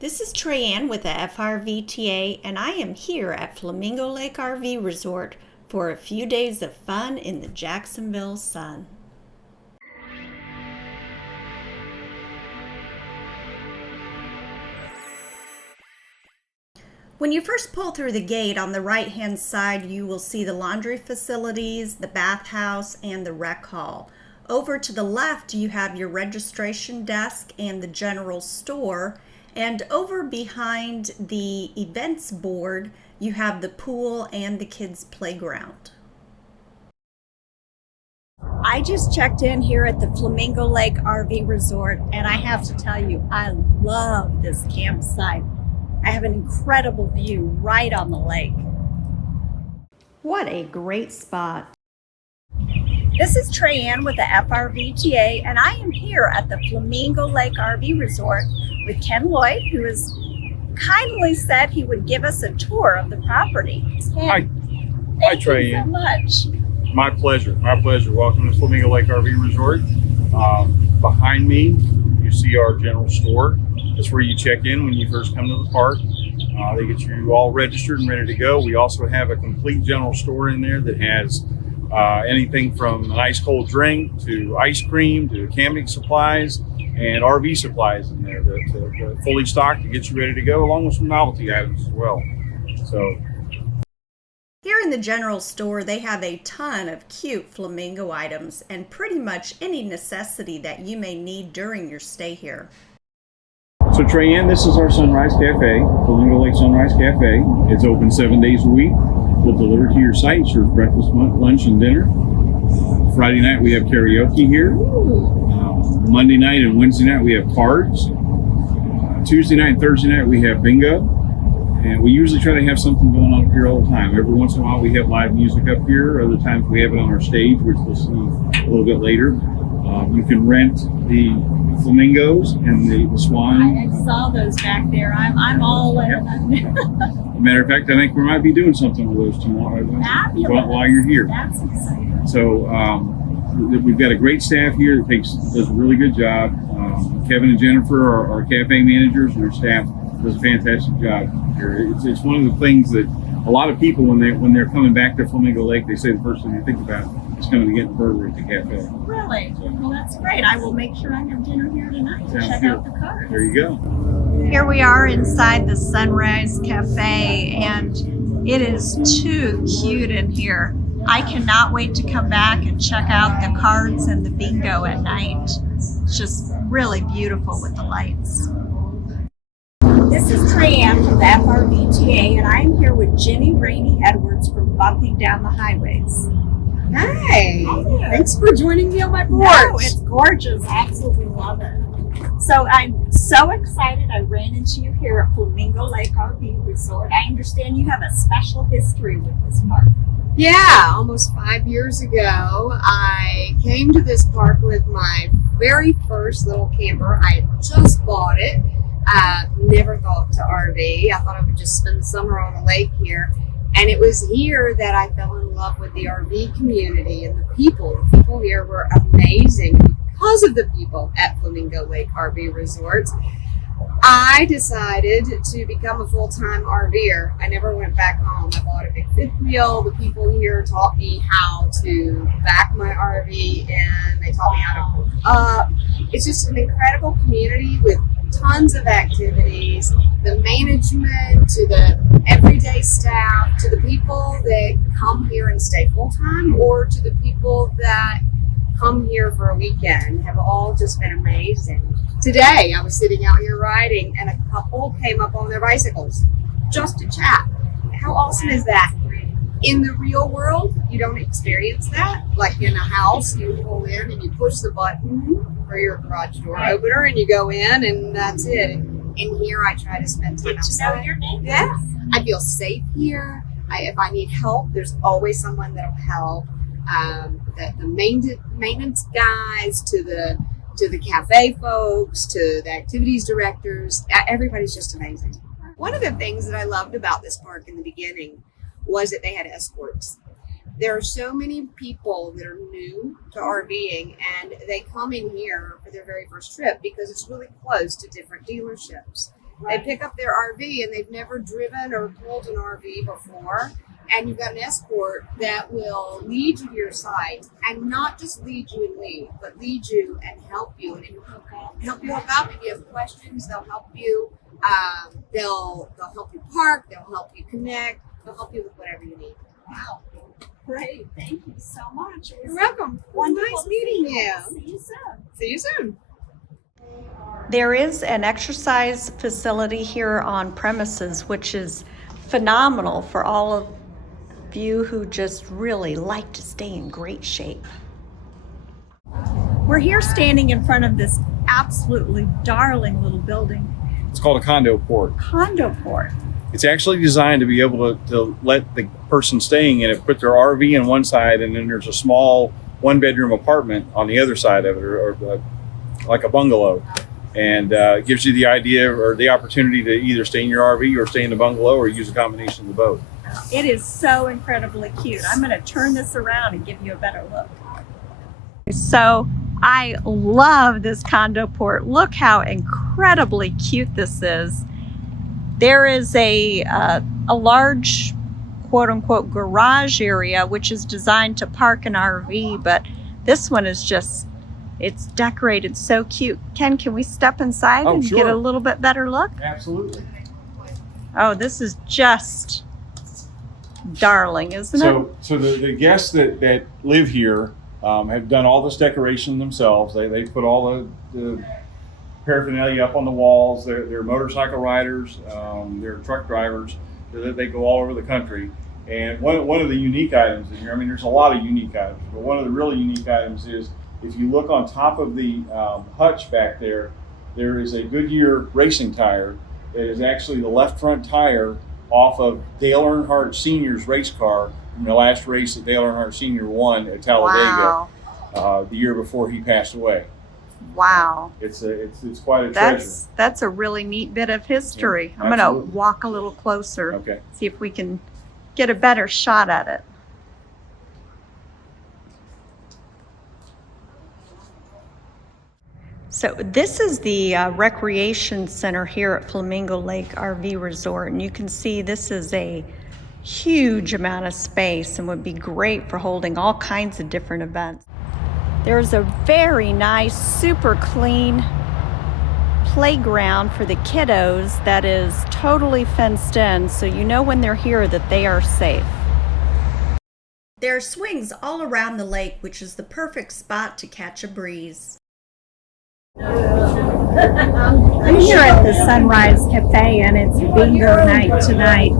This is Trayanne with the FRVTA, and I am here at Flamingo Lake RV Resort for a few days of fun in the Jacksonville sun. When you first pull through the gate, on the right-hand side, you will see the laundry facilities, the bathhouse, and the rec hall. Over to the left, you have your registration desk and the general store. And over behind the events board, you have the pool and the kids' playground. I just checked in here at the Flamingo Lake RV Resort, and I have to tell you, I love this campsite. I have an incredible view right on the lake. What a great spot. This is Trayanne with the FRVTA, and I am here at the Flamingo Lake RV Resort with Ken Lloyd, who has kindly said he would give us a tour of the property. Hi, Thank you Trayanne. so much. My pleasure. My pleasure. Welcome to Flamingo Lake RV Resort. Behind me, you see our general store. That's where you check in when you first come to the park. They get you all registered and ready to go. We also have a complete general store in there that has anything from an ice cold drink to ice cream to camping supplies and RV supplies in there. They're fully stocked to get you ready to go, along with some novelty items as well. So Here in the general store, they have a ton of cute flamingo items and pretty much any necessity that you may need during your stay here. So Trayanne, this is our Sunrise Cafe, Flamingo Lake Sunrise Cafe. It's open 7 days a week. We'll deliver to your site, serve breakfast, lunch, and dinner. Friday night we have karaoke here. Monday night and Wednesday night we have cards. Tuesday night and Thursday night we have bingo. And we usually try to have something going on up here all the time. Every once in a while we have live music up here. Other times we have it on our stage, which we'll see a little bit later. You can rent the flamingos and the swan. I saw those back there. I'm all in. Yep. Matter of fact, I think we might be doing something with those tomorrow while you're here. That's exciting. So we've got a great staff here that does a really good job. Kevin and Jennifer are our cafe managers, and our staff does a fantastic job here. It's one of the things that a lot of people, when they're coming back to Flamingo Lake, they say the first thing they think about is coming to get a burger at the cafe. Really? Well, that's great. I will make sure I have dinner here tonight to check out the cards. There you go. Here we are inside the Sunrise Cafe, and it is too cute in here. I cannot wait to come back and check out the cards and the bingo at night. It's just really beautiful with the lights. This is Trayanne from the FRVTA, and I am here with Jenni Raney Edwards from Bumping Down the Highways. Hi. Thanks for joining me on my porch. No, it's gorgeous. I absolutely love it. So I'm so excited I ran into you here at Flamingo Lake RV Resort. I understand you have a special history with this park. Yeah, almost 5 years ago, I came to this park with my very first little camper. I had just bought it. Never thought to RV. I thought I would just spend the summer on the lake here. And it was here that I fell in love with the RV community and the people. The people here were amazing. Because of the people at Flamingo Lake RV Resort, I decided to become a full-time RVer. I never went back home. I bought a big fifth wheel. The people here taught me how to back my RV in. They taught me how to hook up. It's just an incredible community with tons of activities, the management to the everyday staff, to the people that come here and stay full-time, or to the people that come here for a weekend, have all just been amazing. Today, I was sitting out here riding, and a couple came up on their bicycles just to chat. How awesome is that? In the real world, you don't experience that. Like in a house, you pull in and you push the button for your garage door opener, and you go in, and that's it. And here, I try to spend time outside. Know your name? Yeah, I feel safe here. If I need help, there's always someone that'll help. The maintenance guys, to the cafe folks, to the activities directors, everybody's just amazing. One of the things that I loved about this park in the beginning was that they had escorts. There are so many people that are new to RVing, and they come in here for their very first trip because it's really close to different dealerships. They pick up their RV and they've never driven or pulled an RV before. And you've got an escort that will lead you to your site, and not just lead you and leave, but lead you and help you. And help you out. If you have questions, they'll help you. They'll help you park. They'll help you connect. They'll help you with whatever you need. Wow. Great. Thank you so much. You're welcome. Wonderful Nice meeting you. See you soon. See you soon. There is an exercise facility here on premises, which is phenomenal for all of you who just really like to stay in great shape. We're here standing in front of this absolutely darling little building. It's called a condo port. Condo port. It's actually designed to be able to let the person staying in it put their RV on one side, and then there's a small one-bedroom apartment on the other side of it, or like a bungalow. And it gives you the idea or the opportunity to either stay in your RV or stay in the bungalow or use a combination of the both. It is so incredibly cute. I'm going to turn this around and give you a better look. So I love this condo port. Look how incredibly cute this is. There is a large quote unquote garage area which is designed to park an RV, but this one is just, it's decorated so cute. Ken, can we step inside and sure. get a little bit better look? Absolutely. Oh, this is just darling, isn't it? So the guests that live here have done all this decoration themselves. They put all the paraphernalia up on the walls. They're motorcycle riders, they're truck drivers. They go all over the country. And one of the unique items in here, I mean, there's a lot of unique items, but one of the really unique items is if you look on top of the hutch back there, there is a Goodyear racing tire that is actually the left front tire off of Dale Earnhardt Sr.'s race car from the last race that Dale Earnhardt Sr. won at Talladega the year before he passed away. Wow. It's quite a treasure. That's a really neat bit of history. Yeah, I'm going to absolutely. walk a little closer. Okay. See if we can get a better shot at it. So this is the recreation center here at Flamingo Lake RV Resort, and you can see this is a huge amount of space and would be great for holding all kinds of different events. There's a very nice, super clean playground for the kiddos that is totally fenced in, so you know when they're here that they are safe. There are swings all around the lake, which is the perfect spot to catch a breeze. I'm here at the Sunrise Cafe, and it's bingo night tonight.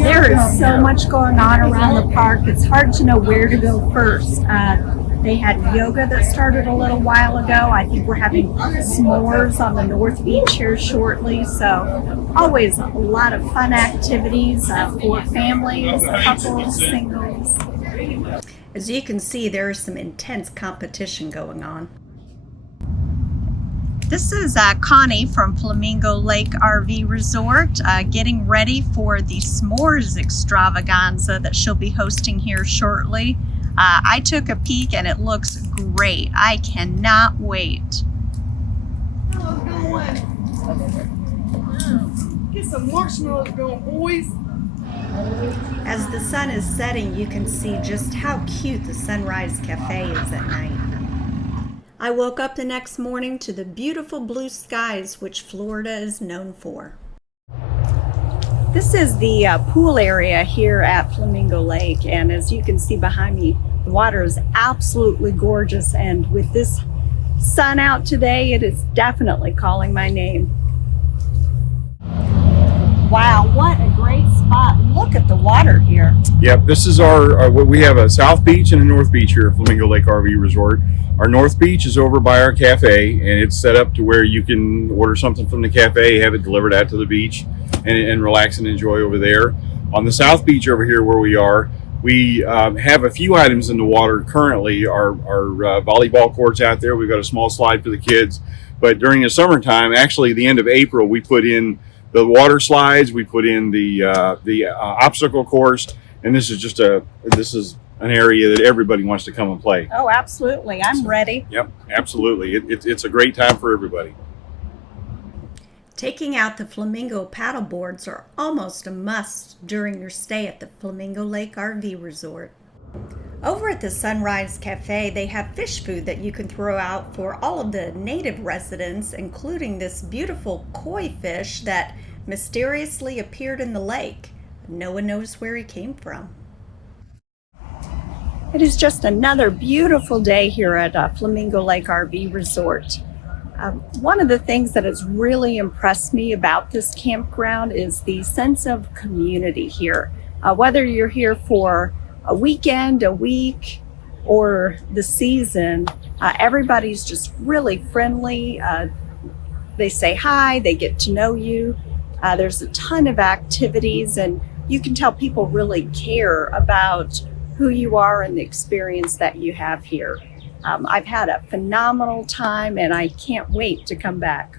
There is so much going on around the park. It's hard to know where to go first. They had yoga that started a little while ago. I think we're having s'mores on the North Beach here shortly. So always a lot of fun activities for families, couples, singles. As you can see, there is some intense competition going on. This is Connie from Flamingo Lake RV Resort getting ready for the s'mores extravaganza that she'll be hosting here shortly. I took a peek and it looks great. I cannot wait. Get some marshmallows going, boys. As the sun is setting, you can see just how cute the Sunrise Cafe is at night. I woke up the next morning to the beautiful blue skies which Florida is known for. This is the pool area here at Flamingo Lake, and as you can see behind me, the water is absolutely gorgeous, and with this sun out today, it is definitely calling my name. Wow, what a great spot. Look at the water here. Yep, this is we have a South Beach and a North Beach here at Flamingo Lake RV Resort. Our North Beach is over by our cafe, and it's set up to where you can order something from the cafe, have it delivered out to the beach, and relax and enjoy over there. On the South Beach over here where we are, we have a few items in the water currently. Our volleyball courts out there. We've got a small slide for the kids. But during the summertime, actually the end of April, we put in the water slides, we put in the obstacle course, and this is an area that everybody wants to come and play. Oh, absolutely. I'm ready. Yep, absolutely. It's a great time for everybody. Taking out the Flamingo paddle boards are almost a must during your stay at the Flamingo Lake RV Resort. Over at the Sunrise Cafe, they have fish food that you can throw out for all of the native residents, including this beautiful koi fish that mysteriously appeared in the lake. No one knows where he came from. It is just another beautiful day here at Flamingo Lake RV Resort. One of the things that has really impressed me about this campground is the sense of community here. Whether you're here for a weekend, a week, or the season, everybody's just really friendly. They say hi, they get to know you. There's a ton of activities, and you can tell people really care about who you are and the experience that you have here. I've had a phenomenal time, and I can't wait to come back.